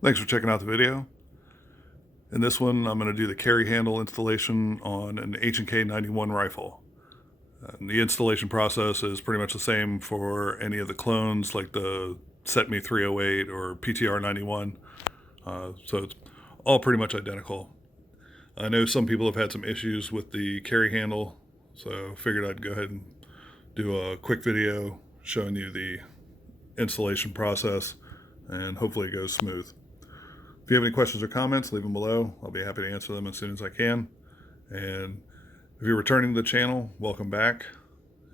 Thanks for checking out the video. In this one, I'm going to do the carry handle installation on an HK91 rifle. And the installation process is pretty much the same for any of the clones like the Set-Me 308 or PTR 91. So it's all pretty much identical. I know some people have had some issues with the carry handle, so figured I'd go ahead and do a quick video showing you the installation process, and hopefully it goes smooth. If you have any questions or comments, leave them below. I'll be happy to answer them as soon as I can. And if you're returning to the channel, welcome back.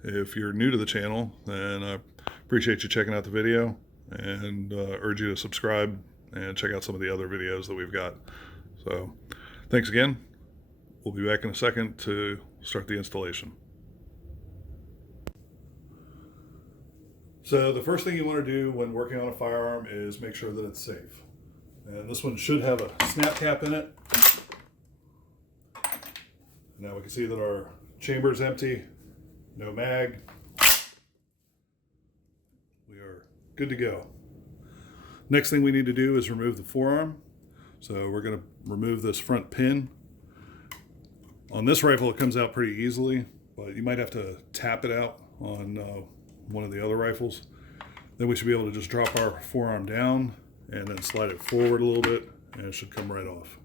If you're new to the channel, then I appreciate you checking out the video and urge you to subscribe and check out some of the other videos that we've got. So thanks again. We'll be back in a second to start the installation. So the first thing you want to do when working on a firearm is make sure that it's safe. And this one should have a snap cap in it. Now we can see that our chamber is empty, no mag. We are good to go. Next thing we need to do is remove the forearm. So we're going to remove this front pin. On this rifle it comes out pretty easily, but you might have to tap it out on one of the other rifles. Then we should be able to just drop our forearm down and then slide it forward a little bit, and it should come right off.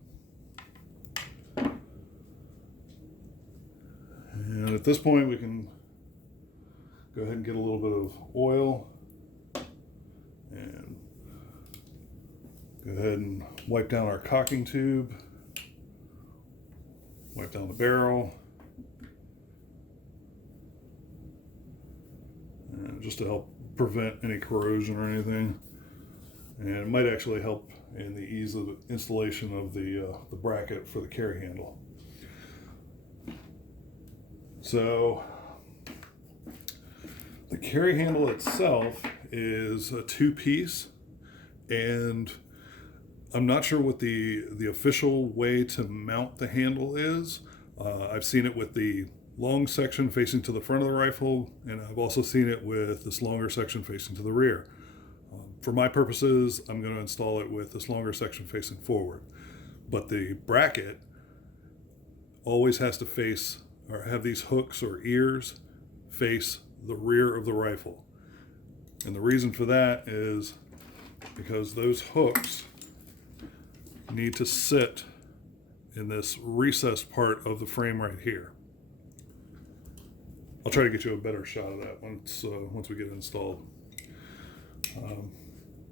And at this point we can go ahead and get a little bit of oil and go ahead and wipe down our cocking tube, wipe down the barrel, and just to help prevent any corrosion or anything. And it might actually help in the ease of the installation of the bracket for the carry handle. So the carry handle itself is a two-piece, and I'm not sure what the official way to mount the handle is. I've seen it with the long section facing to the front of the rifle, and I've also seen it with this longer section facing to the rear. For my purposes, I'm going to install it with this longer section facing forward. But the bracket always has to face, or have these hooks or ears face the rear of the rifle. And the reason for that is because those hooks need to sit in this recessed part of the frame right here. I'll try to get you a better shot of that once we get it installed.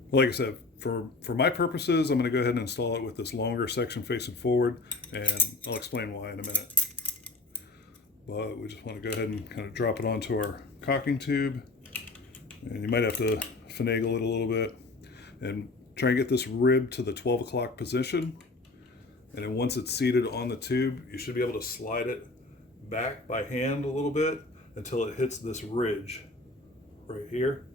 Like I said, for my purposes, I'm going to go ahead and install it with this longer section facing forward, and I'll explain why in a minute. But we just want to go ahead and kind of drop it onto our cocking tube, and you might have to finagle it a little bit and try and get this rib to the 12 o'clock position. And then once it's seated on the tube, you should be able to slide it back by hand a little bit until it hits this ridge right here.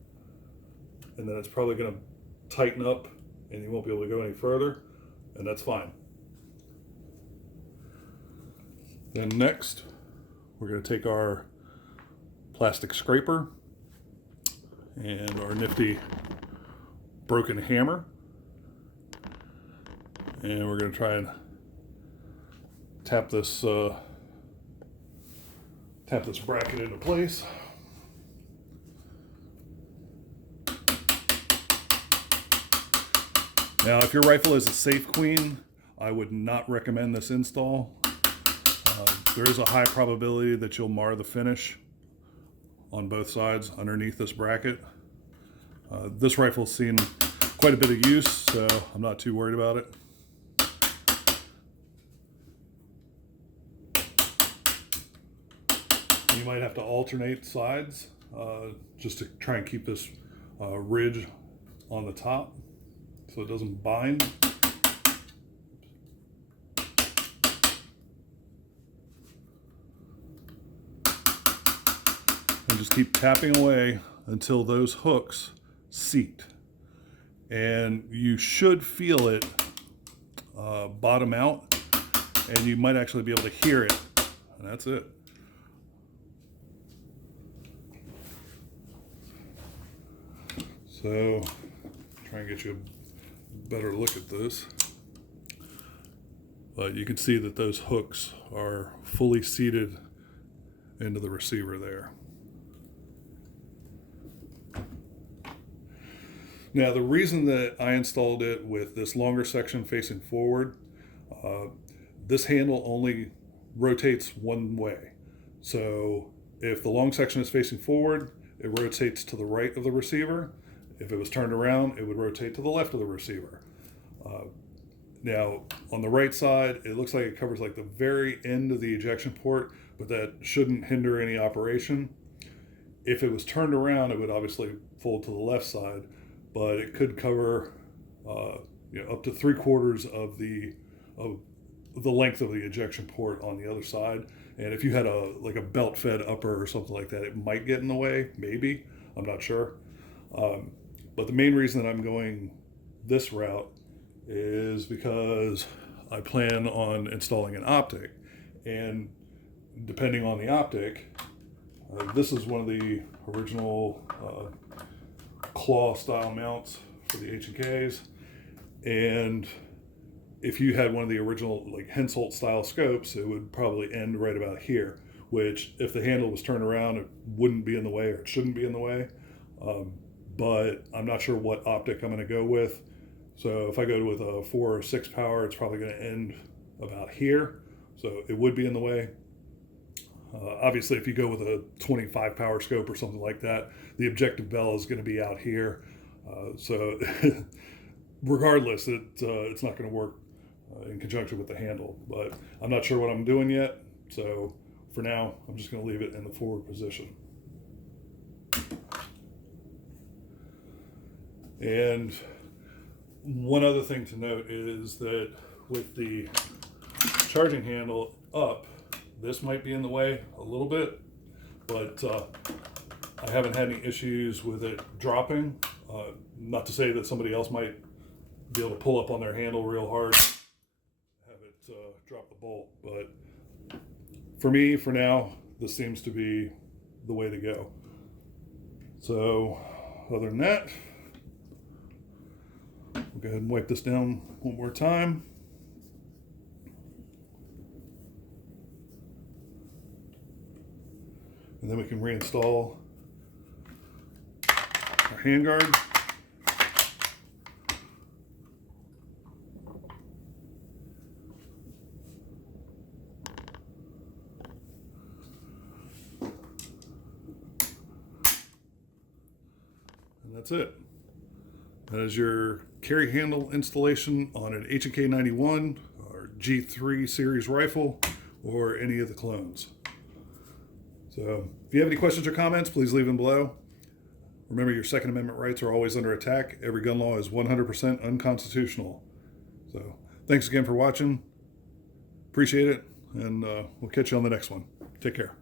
And then it's probably going to tighten up and you won't be able to go any further, and that's fine. Then next, we're going to take our plastic scraper and our nifty broken hammer, and we're going to try and tap this bracket into place. Now, if your rifle is a safe queen, I would not recommend this install. There is a high probability that you'll mar the finish on both sides underneath this bracket. This rifle's seen quite a bit of use, so I'm not too worried about it. You might have to alternate sides just to try and keep this ridge on the top so it doesn't bind. And just keep tapping away until those hooks seat. And you should feel it bottom out, and you might actually be able to hear it. And that's it. So try and get you better look at this. But you can see that those hooks are fully seated into the receiver there. Now, the reason that I installed it with this longer section facing forward, this handle only rotates one way. So if the long section is facing forward, it rotates to the right of the receiver. If it was turned around, it would rotate to the left of the receiver. Now, on the right side, it looks like it covers like the very end of the ejection port, but that shouldn't hinder any operation. If it was turned around, it would obviously fold to the left side, but it could cover up to 3/4 of the length of the ejection port on the other side. And if you had a belt fed upper or something like that, it might get in the way, maybe, I'm not sure. But the main reason that I'm going this route is because I plan on installing an optic, and depending on the optic, this is one of the original claw style mounts for the H&Ks, and if you had one of the original like Hensoldt style scopes, it would probably end right about here, which if the handle was turned around, it wouldn't be in the way, or it shouldn't be in the way. But I'm not sure what optic I'm going to go with. So if I go with a 4 or 6 power, it's probably going to end about here. So it would be in the way. Obviously, if you go with a 25 power scope or something like that, the objective bell is going to be out here. So regardless, it's not going to work in conjunction with the handle. But I'm not sure what I'm doing yet. So for now, I'm just going to leave it in the forward position. And one other thing to note is that with the charging handle up, this might be in the way a little bit, but I haven't had any issues with it dropping. Not to say that somebody else might be able to pull up on their handle real hard, have it drop the bolt, but for me, for now, this seems to be the way to go. So other than that, we'll go ahead and wipe this down one more time. And then we can reinstall our handguard. And that's it. That is your carry handle installation on an HK91 or G3 series rifle or any of the clones. So if you have any questions or comments, please leave them below. Remember, your Second Amendment rights are always under attack. Every gun law is 100% unconstitutional. So thanks again for watching. Appreciate it, and we'll catch you on the next one. Take care.